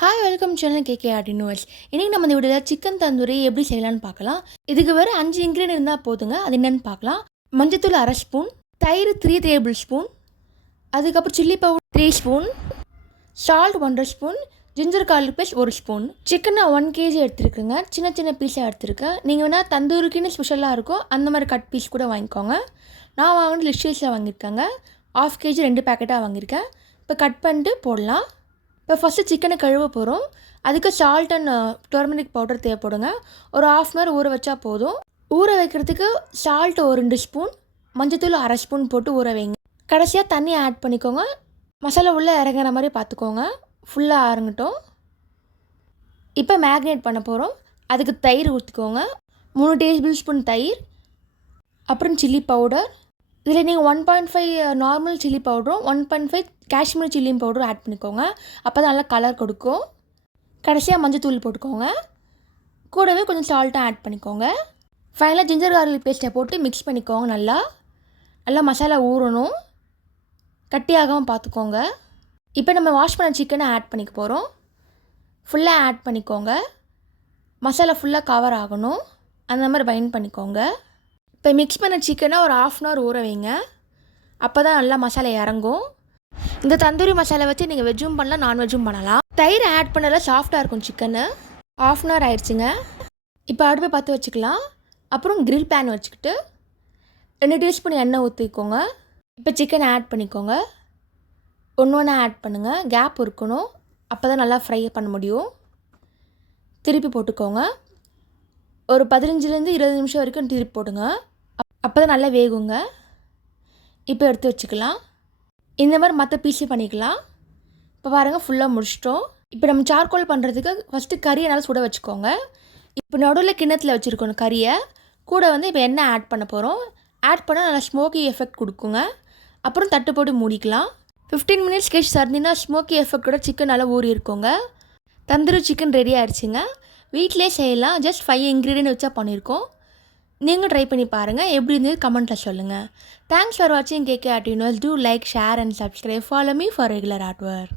Hi welcome channel KK Artinos. இன்றைக்கி நம்ம இந்த வீடியோவில் சிக்கன் தந்தூரி எப்படி செய்யலான்னு பார்க்கலாம். இதுக்கு வேறு 5 இன்க்ரீடியன்ட் இருந்தால் போதுங்க. அது என்னென்னு பார்க்கலாம். மஞ்சத்தூள் 1/2 ஸ்பூன், தயிர் 3 டேபிள் ஸ்பூன், அதுக்கப்புறம் chilli powder 3 spoon, salt 1/2 spoon, ginger garlic paste 1 spoon. Chicken நான் 1 kg எடுத்துருக்குங்க. சின்ன சின்ன பீஸாக எடுத்துருக்கேன். நீங்கள் வேணால் தந்தூரிக்குன்னு ஸ்பெஷலாக இருக்கும் அந்த மாதிரி கட் பீஸ் கூட வாங்கிக்கோங்க. நான் வாங்கினது லிஸ்டீஸில் வாங்கியிருக்கேங்க. 1/2 kg 2 பேக்கெட்டாக வாங்கியிருக்கேன். இப்போ கட் பண்ணிட்டு போடலாம். இப்போ ஃபஸ்ட்டு சிக்கனை கழுவ போகிறோம். அதுக்கு சால்ட் அண்ட் டர்மரிக் பவுடர் தேவைப்படுங்க. ஒரு 1/2 hour ஊற வச்சா போதும். ஊற வைக்கிறதுக்கு சால்ட் ஒரு 2 ஸ்பூன், மஞ்சத்தூள் 1/2 ஸ்பூன் போட்டு ஊற வைங்க. கடைசியாக தண்ணி ஆட் பண்ணிக்கோங்க. மசாலா உள்ளே இறங்குற மாதிரி பார்த்துக்கோங்க. ஃபுல்லாக இறங்கட்டும். இப்போ மேக்னேட் பண்ண போகிறோம். அதுக்கு தயிர் ஊற்றிக்கோங்க. 3 டேபிள் ஸ்பூன் தயிர், அப்புறம் சில்லி பவுடர். இதில் நீங்கள் 1.5 நார்மல் சில்லி பவுடரும் 1.5 காஷ்மீர் சில்லி பவுடரும் ஆட் பண்ணிக்கோங்க. அப்போ தான் நல்லா கலர் கொடுக்கும். கடைசியாக மஞ்சத்தூள் போட்டுக்கோங்க. கூடவே கொஞ்சம் சால்ட்டும் ஆட் பண்ணிக்கோங்க. ஃபைனலாக ஜிஞ்சர் கார்லிக் பேஸ்ட்டை போட்டு மிக்ஸ் பண்ணிக்கோங்க. நல்லா மசாலா ஊறணும். கட்டியாகாமல் பார்த்துக்கோங்க. இப்போ நம்ம வாஷ் பண்ண சிக்கனை ஆட் பண்ணிக்க போகிறோம். ஃபுல்லாக ஆட் பண்ணிக்கோங்க. மசாலா ஃபுல்லாக கவர் ஆகணும். அந்த மாதிரி பைண்ட் பண்ணிக்கோங்க. இப்போ மிக்ஸ் பண்ண சிக்கனை ஒரு 1/2 hour ஊற வைங்க. அப்போ தான் நல்லா மசாலா இறங்கும். இந்த தந்தூரி மசாலா வச்சு நீங்கள் வெஜ்ஜும் பண்ணலாம், நான்வெஜ்ஜும் பண்ணலாம். தயிர் ஆட் பண்ணல சாஃப்டாக இருக்கும் சிக்கனு. 1/2 hour ஆயிடுச்சுங்க. இப்போ அடுப்பை பற்ற வச்சுக்கலாம். அப்புறம் கிரில் பேன் வச்சுக்கிட்டு 2 டீஸ்பூன் எண்ணெய் ஊற்றிக்கோங்க. இப்போ சிக்கனை ஆட் பண்ணிக்கோங்க. ஒன்று ஆட் பண்ணுங்கள். கேப் இருக்கணும். அப்போ தான் நல்லா ஃப்ரை பண்ண முடியும். திருப்பி போட்டுக்கோங்க. ஒரு 15-20 நிமிஷம் வரைக்கும் திருப்பி போடுங்க. அப்போ தான் நல்லா வேகுங்க. இப்போ எடுத்து வச்சுக்கலாம். இந்த மாதிரி மற்ற பீஸு பண்ணிக்கலாம். இப்போ பாருங்கள் ஃபுல்லாக முடிச்சிட்டோம். இப்போ நம்ம சார்கோல் பண்ணுறதுக்கு ஃபஸ்ட்டு கறியை நல்லா சுட வச்சுக்கோங்க. இப்போ நடுவில் கிண்ணத்தில் வச்சுருக்கணும் கறியை. கூட இப்போ எண்ணெய் ஆட் பண்ண போகிறோம். ஆட் பண்ணால் நல்லா ஸ்மோக்கி எஃபெக்ட் கொடுக்குங்க. அப்புறம் தட்டு போட்டு மூடிக்கலாம். 15 minutes கழிச்சு சர்ந்தினா ஸ்மோக்கி எஃபெக்டோட சிக்கன் நல்லா ஊறி இருக்குங்க. தந்தூரி சிக்கன் ரெடி ஆகிடுச்சிங்க. வீட்டிலே செய்யலாம். ஜஸ்ட் 5 இன்க்ரீடியன்ட் வச்சா பண்ணியிருக்கோம். நீங்கள் ட்ரை பண்ணி பாருங்கள். எப்படி இருந்தது கமெண்ட்டில் சொல்லுங்கள். தேங்க்ஸ் ஃபார் வாட்சிங் KK Artinos. Do like, share and subscribe. Follow me for regular ஆர்ட்வொர்க்.